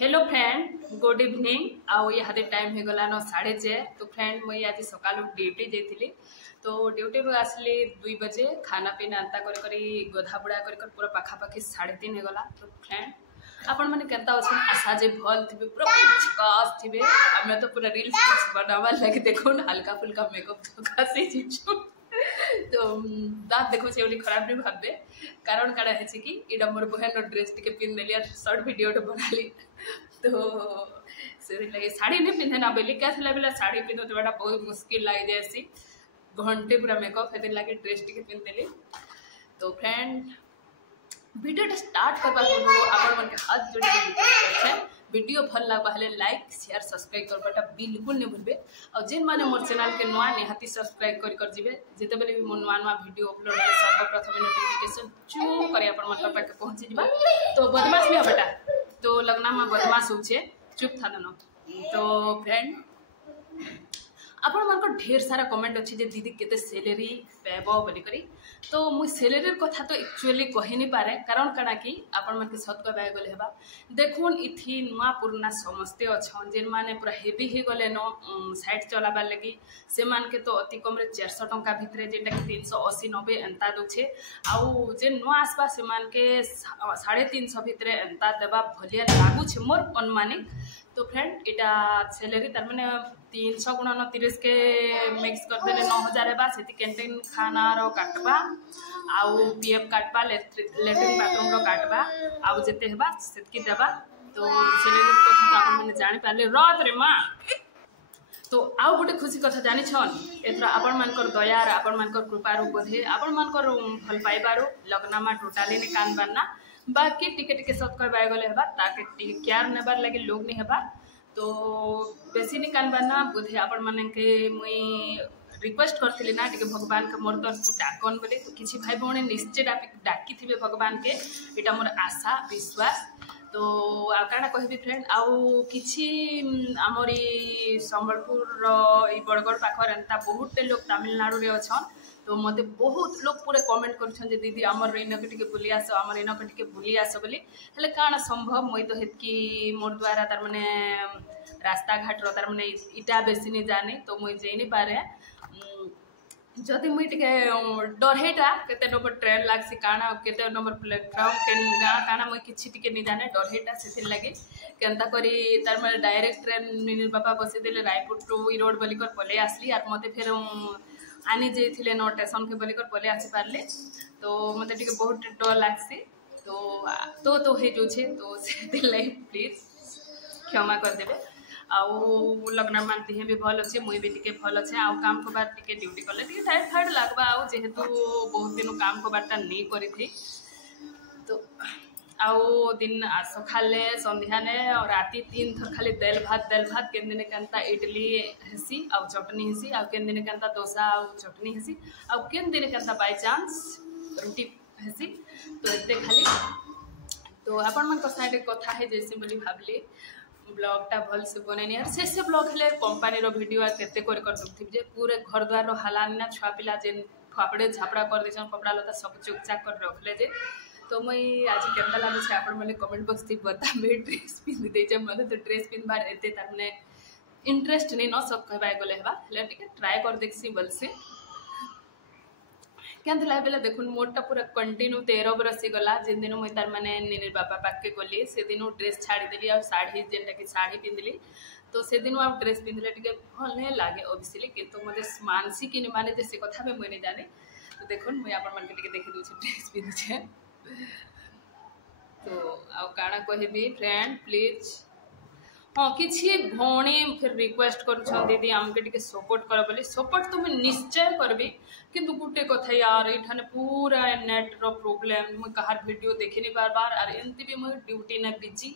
Hello friend good evening आउ यहाँ time हो गलान 6:30। तो फ्रेंड मुई आज सका ड्यूटी जाइली। तो ड्यूटी रू आसली 2 बजे खाना पीना अंता कर गधा बुड़ा कर पूरा पाखापाखि 3:30 हो गला। तो फ्रेंड आपण मैंने केता अच्छे आशा जे भल थे पूरा झकास थे। आम तो पूरा रील्स बनावार लगे देखो हल्का फुल्का मेकअप झकासी जीचु। तो दाँत देखो से खराब नहीं भावे कारण काड़ा है कि इटा मोर बहन ड्रेस टिके पिंधेली और सर्ट वीडियो बनाली। तो से लगे साड़ी नहीं पिंधे ना बोली क्या बेला साड़ी पिंधते बड़ा बहुत मुश्किल लग जाए घंटे पूरा मेकअप है लगे ड्रेस टिके पिंधेली। तो फ्रेंड वीडियो स्टार्ट करवा पूर्व आप हाथ जोड़ वीडियो भल लगा लाइक शेयर सब्सक्राइब करवाटा बिल्कुल नहीं भूलबे। और जेन माने मोर चैनल के नुआ निहाती सब्सक्राइब कर जिबे जेते बेले भी मोर नुआ वीडियो अपलोड होले सर्वप्रथम नोटिफिकेशन चू करे अपन मन पाके पहुंच जिबा। तो बदमाश नहीं हबटा तो लगना में बदमाश होछे चुप था दनो। तो फ्रेंड आपण मन ढेर सारा कमेंट अच्छे जे दीदी केते सैलरी पेबो बोली करी। तो मुई सैलरी कथा तो एक्चुअली कहि नहीं पारे कारण काना कि आपण मन के सत कहबा गले हेबा देखुन इथि नुआ पुराना समस्ते अच्छन जेन माने पूरा हेवी ही गले न साइड चलाबार लगी से मान के तो अति कम रे 400 टंका भितरे जेटा कि 380-90 एंता दोछे। आउ जे नुआ आसबा से मान के 350 भितरे एंता देबा भलिया लागू छे मोर अनुमानिक। तो फ्रेंड इटा सैलरी तार माने 300 गुणन 30 के मिक्स कर देले 9000 हेबा से कैंटीन खाना रो काटबा आउ पीएफ काटबा लेट्रिन बाथरूम रो काटबा आउ जेते हेबा सेतकी देबा। तो सैलरी कथा तो आपण माने जानि पाले रात रे मां। तो आउ गोटे खुशी कथा जानि छन एथरा आपण मानकर दया आपण मानकर कृपा रो बोधे आपण मानकर भल पाइबारो लगनामा टोटाली नि कान बनना बाकी टिके टिके सत कहबा गले हेबा ताके टिके केयर नेबार लगे लोग नहीं हेबा। तो बेसी नहीं कान बनना बोधे आपण माने के मुई रिक्वेस्ट करथिली ना टिके भगवान के मोर तरफ डाकन बोले। तो किसी भाई भौणी निश्चय डाकी थे भगवान के इटा मोर आशा विश्वास। तो आकाना कहबी फ्रेंड आउ किछि आमर संबलपुर बड़गड़ पाखर एंता बहुत लोग तमिलनाडु रे अछन। तो मते बहुत लोग पूरे कमेंट कर दीदी आमर इनके टिके बुली आस आमर इनके टिके बुली आस बोली हेले काना संभव मुई तो हेतकी मोर द्वारा तार माने रास्ता घाट रो तार माने इटा बेसी नहीं जाने। तो मुई जेनी पारे जदि मुई टिके डरहेटा केते नंबर ट्रेन लागसी काना केते नंबर प्लेटफॉर्म के गा काना मुई किछि टिके नहीं जाने डरहेटा सेथिर लागे केनता करी तार माने डायरेक्ट ट्रेन नील बाबा बसी देले रायपुर टू ई रोड बोली कर पले आसली और मते फिर आनी जाइए नो स्टेशन के बोलिकर पले आसी पारे। तो मत टे बहुत डर लगसी तो हे जो छे तो से लाइक प्लीज क्षमा करदेवे। आउ लगना मानती हैं भी भल अच्छे मुई भी टिके भल अच्छे आउ काम कबार टिके ड्यूटी कले टिके टाइट फाइट लगवा आउ जेहेतु बहुत दिन काम कबारटा नहीं करी थी। तो आउ दिन सकाले संध्याने और राति 3 थर खाली दाल भात केन दिन केनता इडली हेसी आउ चटनी हेसी आउ केन दिन केनता डोसा आउ चटनी हेसी आउ केन दिन केनता बाय चांस रोटी हेसी। तो एते खाली तो आपण मन साइड कथा है जैसे बोली भाबली ब्लॉगटा भल से बनैनी और से ब्लॉग हेले कंपनी रो वीडियो केते कर दुखथि जे पूरे घर द्वार रो हालान ना छुआ पिला जेन फापड़े झापड़ा कर देछन कपड़ा लता सब चुकचाक कर रखले जे। तो मुई आज केनता लागो छे आपण माने कमेंट बॉक्स थी बता मे ड्रेस पिन दे जे मने तो ड्रेस पिनबार एते तार माने इंटरेस्ट नहीं न सब कहबा गले हेबा ले टिके ट्राई कर देखसी बोल से केनता लागे बेला देखुन मोरटा पूरा कंटिन्यू 13 बरस गला जिन दिन मुई तार माने नील बाबा पाके गली से दिन ड्रेस छाड़ी देली और साड़ी जेनटा कि साड़ी पिंधली। तो से दिन आप ड्रेस पिंधले टिके भल नहीं लागे ऑब्वियसली किंतु मते मानसी कि नहीं माने से कथा में मुई नहीं जाने। तो देखुन मुई आपण मन के टिके देखि दउ ड्रेस पिंधे। तो आउ काना कहबी फ्रेंड प्लीज हाँ किसी भौणी फिर रिक्वेस्ट कर दीदी आमके टिके सपोर्ट कर बोली सपोर्ट तो मैं निश्चय करबी किंतु गुटे कथा यार इठाने पूरा नेट रो प्रॉब्लम मुझे कहार वीडियो देखी नहीं बार और एमती भी मुझे ड्यूटी ना बिजी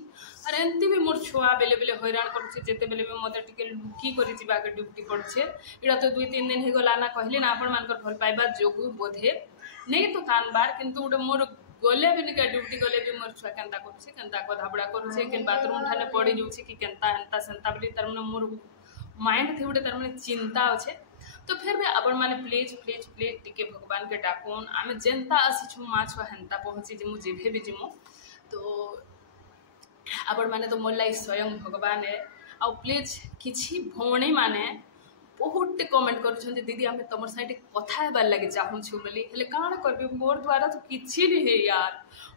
और एमती भी मोर छुआ बेले बेले हैरान करते बेले भी मत टिके लुकी कर जाके ड्यूटी पड़े इटा तो 2-3 दिन हो गला ना कहली ना आपण मानकर भल पाइबा जोगु बोधे नहीं तो कान बार किंतु गोटे मोर गले भी निका ड्यूटी गले भी मोर छुआ केनता करुछे केनता गधाबड़ा करुछे कि बाथरूम ठाने पड़ी जाउछे कि केनता एंता सेंता बोली तार माने मोर माइंड थी गोटे तार माने चिंता अच्छे। तो फिर भी आपण माने प्लीज प्लीज प्लीज टिके भगवान के डाकुन आमे जेनता आसी छु मा छुआ हेनता पहुँची जिमु जेभे भी जिमु। तो आपण मैंने तो मोर लाइक स्वयं भगवान है। आ प्लीज किसी भौणी मैंने बहुत कमेंट कर दीदी आम तुम साइड कथा हेबार लगे चाहूँ बोली हेले काण करबी मोर द्वारा तो किसी नहीं है यार।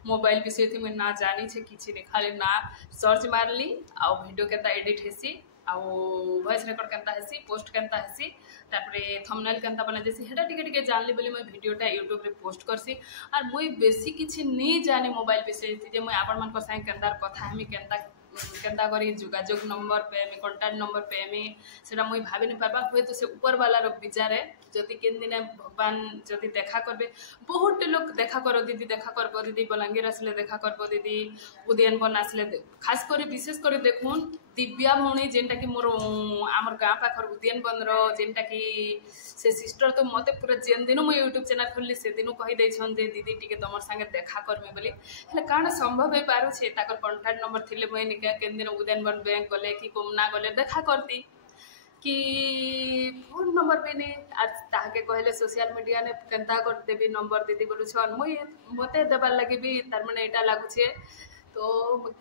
मोबाइल विषय थी मुझे ना जानी छे किसी नहीं, खाली ना सर्च मारली आ वीडियो केता एडिट हेसी आ वॉइस रिकॉर्ड केता हेसी पोस्ट केता हेसी तापरे थंबनेल केता बना जैसे हेटा टिके टिके जानली बोली मैं वीडियोटा यूट्यूब रे पोस्ट करसी। और मुई बेसी किसी नहीं जाने मोबाइल विषय जे मुई आपण मन को संग केंदार कथा हमी केंता करी जोगाजोग नंबर पेमी कॉन्टैक्ट नंबर पेमी सेटा मुई भाभी नहीं पारबा हुए तो से ऊपर वाला रो विचारे जदि केन दिन भगवान जदि देखा करबे। बहुत लोग देखा करो दीदी देखा करबो दीदी बलांगीर आसले देखा करबो दीदी उदयन बन आसले खास कर विशेष कर देखुन दिव्या भौणी जेनटा कि मोर आमर गाँ पाखर उदयन बन जेनटा कि से सिस्टर तो मते पूरा जेन दिन मुझे यूट्यूब चैनल खोलली से दिन कही देछन जे दीदी टिके तुम संगे देखा करमी बोली हेले काण संभव हो पारु छे ताकर कॉन्टैक्ट नंबर थिले मुझे निका केन दिन उदयन बन बैंक गले कि कोमना गले देखा करती कि फोन नंबर भी नहीं आज ताके कहले सोशल मीडिया ने केनता कर देबी नंबर दीदी बोलु छन मुई मते देबार लागि भी तार माने एटा लागु छे तो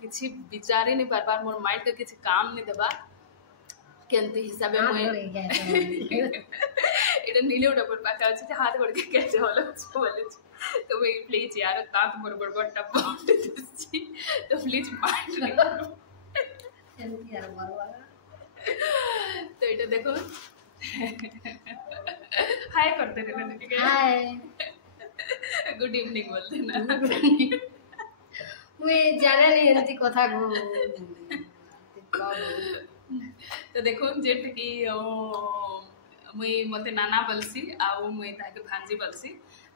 किसी विचार ही नहीं पारबार मोर माइंड के किसी काम नहीं देबा केनती हिसाबे मुई एटा नीले उडा पर पाका अछि हाथ गोड़ के कैसे होला बोले तो भाई प्लीज यार तात मोर बड़ टप तो प्लीज माइंड नहीं करो केनती यार मारवाला तो एटा देखो हाय करते रहना ठीक है हाय गुड इवनिंग बोलते ना मुझे जाने नहीं एंती कथा को तो देखो जेट कि मुई मते नाना बलसी आउ मुई ताके भांजी बलसी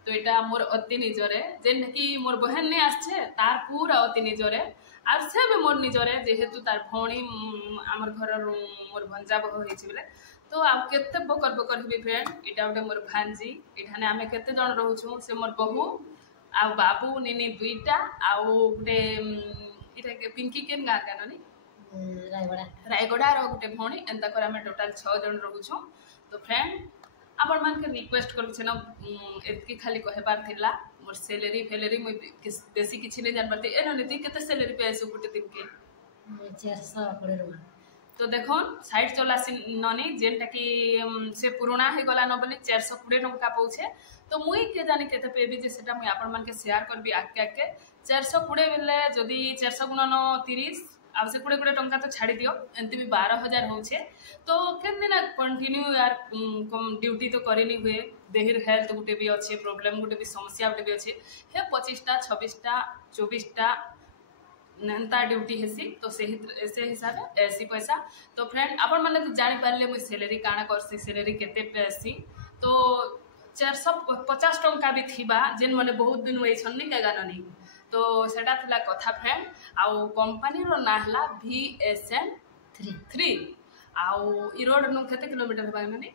तो एटा मोर अति निजरे जेन कि मोर बहन ने आछे तार पूरा अति निजरे आर से भी मोर निजरे जेहेतु तार भौणी आमर घर मोर भंजा बह होइछि बेले तो आ केते बकर बकर हेबी फ्रेंड एटा गोटे मोर भांजी एठाने आमे केते जण रहउछु से मोर बहू आ बाबू निनी दुईटा आउ गोटे इटा के पिंकी केन गाँ का ननी रायगड़ा रो गोटे भौणी एंता कर आमे टोटल 6 जण रहउछु। तो फ्रेंड आपण मान के रिक्वेस्ट करू छे ना एतकी खाली कहबार थिला मोर सैलरी फैलरी मुई बेसी किछि नै जान परती एनो नीति केते सैलरी पे आसु गोटे दिन के 420 तो देखो साइड चला ननी जेनटा कि से पुराना हो गला न बोली 420 टंका पहुँचे तो मुई के जानी केते पेबी जे सेटा मुई आपण मान के शेयर करबी आके आके 420 बेले जदी 400 गुणन 30 अब से 20 टंका तो छाड़ी दियो एंती भी 12,000 होचे तो केन दिन कंटिन्यू यार ड्यूटी तो करेनी हुए देहिर हेल्थ गुटे भी अच्छे प्रोब्लेम गुटे भी समस्या गुटे भी अच्छे हे 25टा 26टा 24टा नंता ड्यूटी हेसी तो से हिसाब से ऐसी पैसा। तो फ्रेंड आपण माने तो जानि पारले मुई सैलरी काना करसी सैलरी केते पैसी तो 450 टंका भी थिबा जेन माने बहुत दिन वही छन्नी का गाननी तो सेटा थिला कथा फ्रेंड आउ कंपनी रो ना हला VSN 3 आउ इरोड नु केते किलोमीटर हेबा माने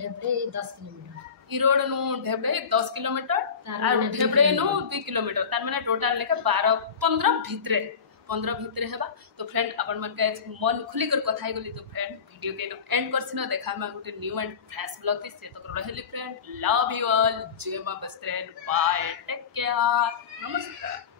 ढेबरे 10 किलोमीटर इरोड नु ढेबरे 10 किलोमीटर और ढेबरे नु 2 किलोमीटर तार माने टोटल लेके 15 भितरे हेबा। तो फ्रेंड अपन मन के मन खुली कर कथा गली तो फ्रेंड वीडियो के एंड करसिन देखा मैं गोटे न्यू एंड फ्रेश ब्लॉग थी से तो रहली फ्रेंड लव यू ऑल जय मां बस फ्रेंड बाय टेक केयर नमस्कार।